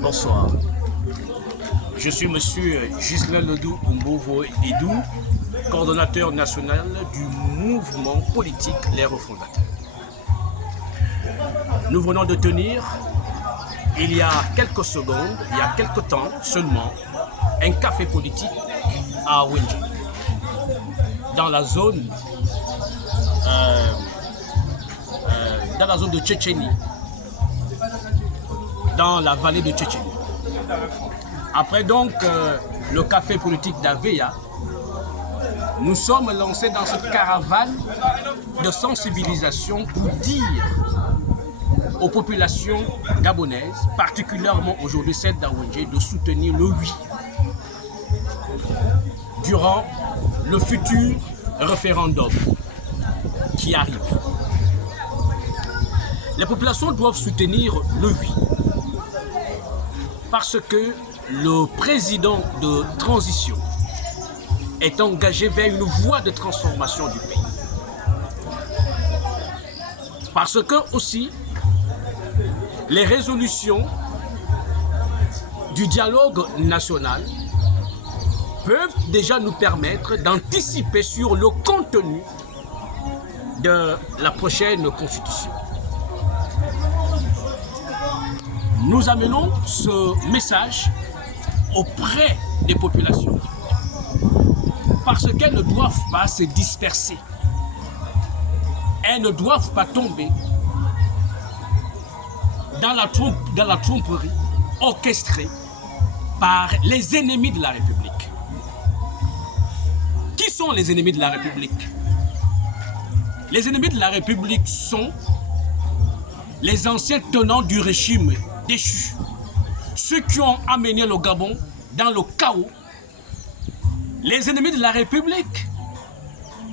Bonsoir. Je suis monsieur Ghislain Ledou Mbovo Edou, coordonnateur national du mouvement politique Les Refondateurs. Nous venons de tenir, il y a quelques secondes, il y a quelques temps seulement, un café politique à Wenji, dans la zone de Tchétchénie, dans la vallée de Tchétchénie. Après donc le café politique d'Aveya, nous sommes lancés dans cette caravane de sensibilisation pour dire aux populations gabonaises, particulièrement aujourd'hui celle d'Awenji, de soutenir le oui durant le futur référendum qui arrive. Les populations doivent soutenir le oui parce que le président de transition est engagé vers une voie de transformation du pays. Parce que aussi, les résolutions du dialogue national peuvent déjà nous permettre d'anticiper sur le contenu de la prochaine constitution. Nous amenons ce message auprès des populations parce qu'elles ne doivent pas se disperser. Elles ne doivent pas tomber dans la tromperie orchestrée par les ennemis de la République. Qui sont les ennemis de la République? Les ennemis de la République sont les anciens tenants du régime déchu, ceux qui ont amené le Gabon dans le chaos. Les ennemis de la République,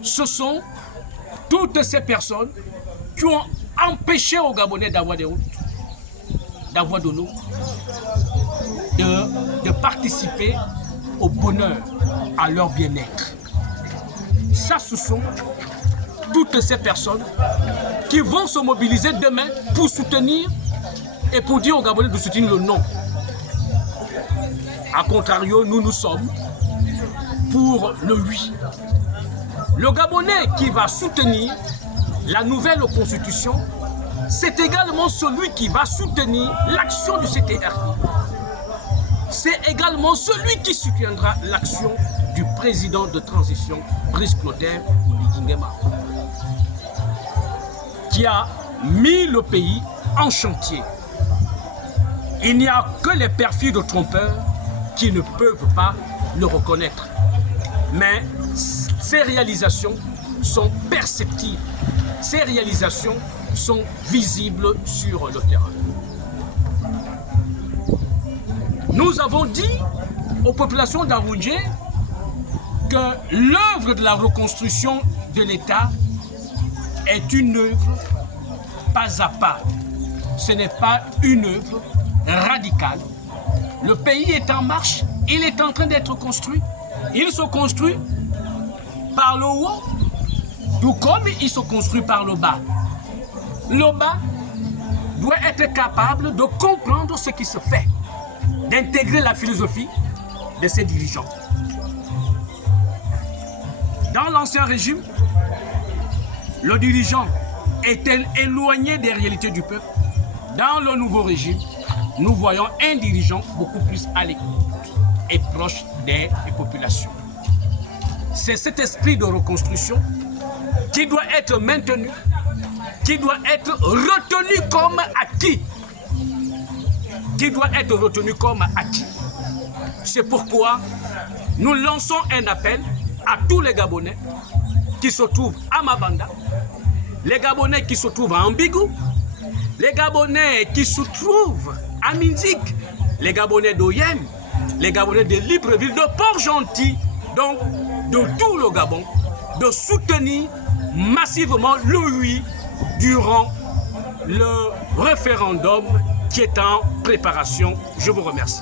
ce sont toutes ces personnes qui ont empêché aux Gabonais d'avoir des routes, d'avoir de l'eau, de participer au bonheur, à leur bien-être. Ça, ce sont toutes ces personnes qui vont se mobiliser demain pour soutenir et pour dire aux Gabonais de soutenir le non. A contrario, nous sommes pour le oui. Le Gabonais qui va soutenir la nouvelle constitution, c'est également celui qui va soutenir l'action du CTR. C'est également celui qui soutiendra l'action du président de transition, Brice Clotaire Oligui-Nguema, qui a mis le pays en chantier. Il n'y a que les perfides trompeurs qui ne peuvent pas le reconnaître. Mais ces réalisations sont perceptibles. Ces réalisations sont visibles sur le terrain. Nous avons dit aux populations d'Awenji que l'œuvre de la reconstruction de l'État est une œuvre pas à pas. Ce n'est pas une œuvre radicale. Le pays est en marche, il est en train d'être construit. Il se construit par le haut, tout comme il se construit par le bas. Le bas doit être capable de comprendre ce qui se fait, d'intégrer la philosophie de ses dirigeants. Dans l'ancien régime, le dirigeant était éloigné des réalités du peuple. Dans le nouveau régime, nous voyons un dirigeant beaucoup plus à l'écoute et proche des populations. C'est cet esprit de reconstruction qui doit être maintenu, qui doit être retenu comme acquis. Qui doit être retenu comme acquis. C'est pourquoi nous lançons un appel à tous les Gabonais qui se trouvent à Mabanda, les Gabonais qui se trouvent à Ambigou, les Gabonais qui se trouvent à Minzik, les Gabonais d'Oyem, les Gabonais de Libreville, de Port-Gentil, donc de tout le Gabon, de soutenir massivement le oui durant le référendum qui est en préparation. Je vous remercie.